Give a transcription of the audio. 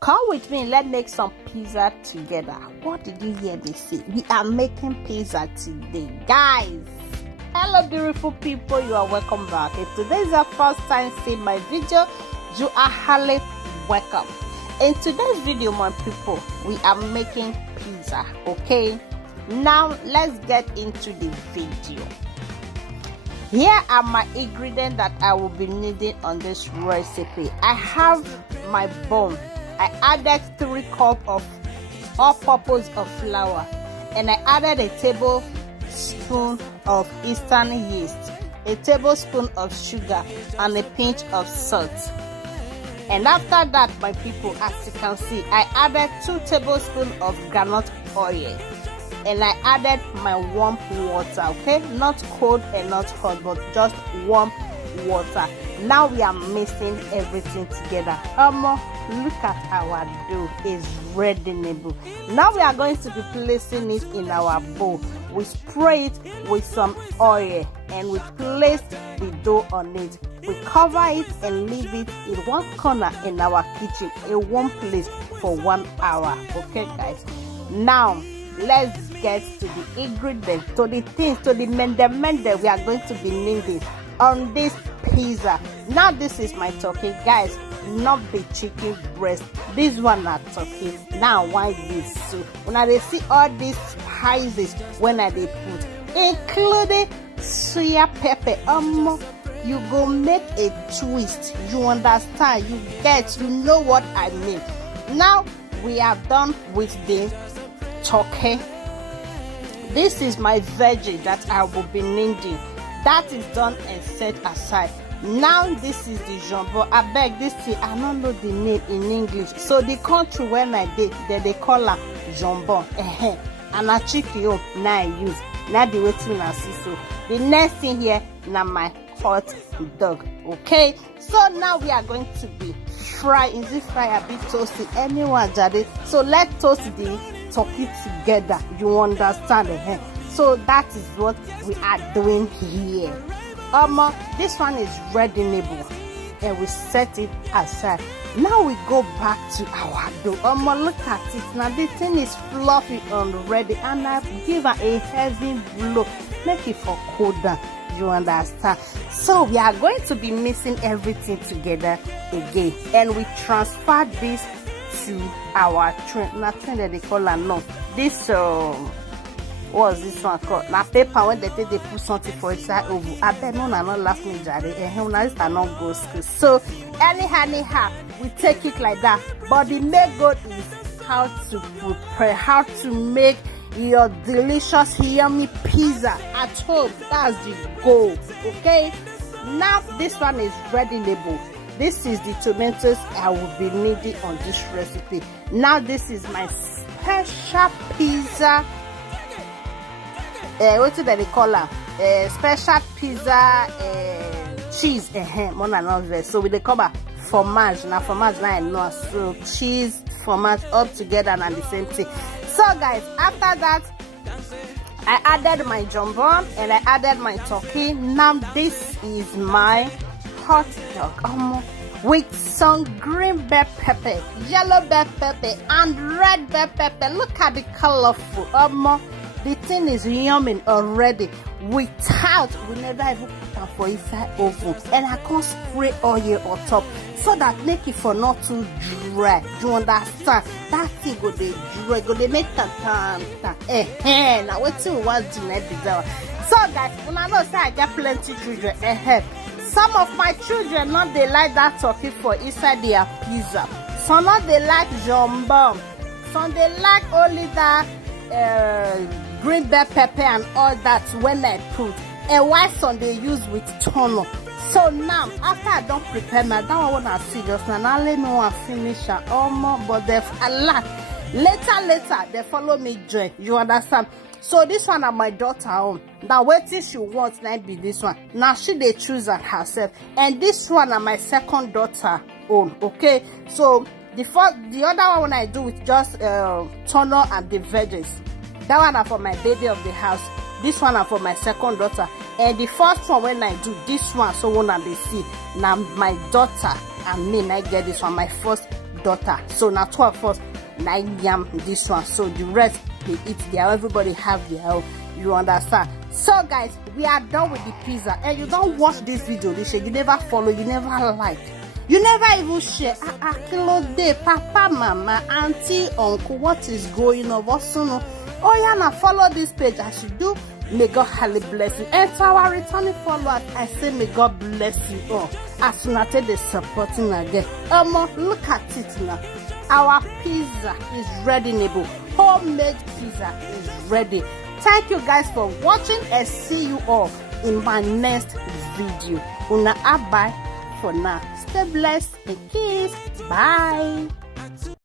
Come with me, let's make some pizza together. What did you hear me say? We are making pizza today, guys. Hello beautiful people, you are welcome back. If today is your first time seeing my video, you are highly welcome. In today's video, my people, we are making pizza, okay? Now let's get into the video. Here are my ingredients that I will be needing on this recipe. I have my bone. I added 3 cups of all-purpose of flour, and I added a tablespoon of Eastern yeast, a tablespoon of sugar, and a pinch of salt. And after that, my people, as you can see, I added 2 tablespoons of groundnut oil, and I added my warm water, okay? Not cold and not hot, but just warm water. Now we are mixing everything together. Look at our dough, is ready. Now we are going to be placing it in our bowl. We spray it with some oil and we place the dough on it. We cover it and leave it in one corner in our kitchen, in one place for 1 hour. Okay, guys. Now let's get to the ingredients, to the things, to the mende we are going to be needing on this pizza. Now this is my turkey, guys, not the chicken breast. This one are turkey. Now why this? So when I see all these spices when I they put, including soya pepper, you go make a twist. You understand? You get, you know what I mean. Now we are done with the turkey. This is my veggie that I will be needing. That is done and set aside. Now this is the jumbo. I beg this thing, I don't know the name in English. So the country when I did, they call her jumbo. And a chicken now I use. Now the waiting and see. So the next thing here, now my hot dog. Okay. So now we are going to be frying. Is it fry a bit toasty? Anyone, Jade? So let's toast the turkey together. You understand? So that is what we are doing here. This one is ready, and we set it aside. Now we go back to our dough. Look at it. Now the thing is fluffy already, and I give her a heavy blow. Make it for colder. You understand? So we are going to be mixing everything together again, and we transfer this to our tray. Nothing that they call no. This what's this one called? Now paper when they put something for inside oven. I bet no not laugh me Jade. And this are not go school. So anyhow, we take it like that. But the main goal is how to prepare, how to make your delicious yummy pizza at home. That's the goal. Okay. Now this one is ready label. This is the tomatoes I will be needing on this recipe. Now this is my special pizza. What do they call her? Special pizza cheese. So we they cover fromage. Now fromage now I know. So cheese, fromage up together and the same thing. So guys, after that, I added my jumbo and I added my turkey. Now this is my hot dog. With some green bell pepper, yellow bell pepper, and red bell pepper. Look at the colorful. The thing is yummy already. Without, we never even put them for inside oven. And I can't spray oil on top so that make it for not too dry. You understand? That thing go they dry, go they make tan. Now what you want to make the so guys, when I know say I get plenty children. Some of my children not they like that turkey for inside their pizza. Some not they like jumbo. Some they like only that green bell pepper and all that when I put, and why some they use with tono. So now after I don't prepare my, that one I see just now. I only know I finish but they've a lot. Later they follow me join. You understand? So this one are my daughter home. Now waiting she wants now be this one. Now she they choose at herself, and this one are my second daughter own. Okay, so the other one I do with just tono and the veggies. That one are for my baby of the house. This one are for my second daughter. And the first one when I do this one, so when they see now my daughter and me, I get this one, my first daughter. So now 12 of us, 9 yam this one. So the rest, they eat their own. Everybody have their own. You understand? So guys, we are done with the pizza. And you don't watch this video, you never follow, you never like, you never even share. Kilo day, papa, mama, auntie, uncle, what is going on? What's no? Oh yeah, now follow this page as you do. May God highly bless you. And to our returning followers, I say may God bless you all. As soon as they supporting again. Look at it now. Our pizza is ready, neighbor. Homemade pizza is ready. Thank you guys for watching and see you all in my next video. Una bye for now. Stay blessed and kiss. Bye.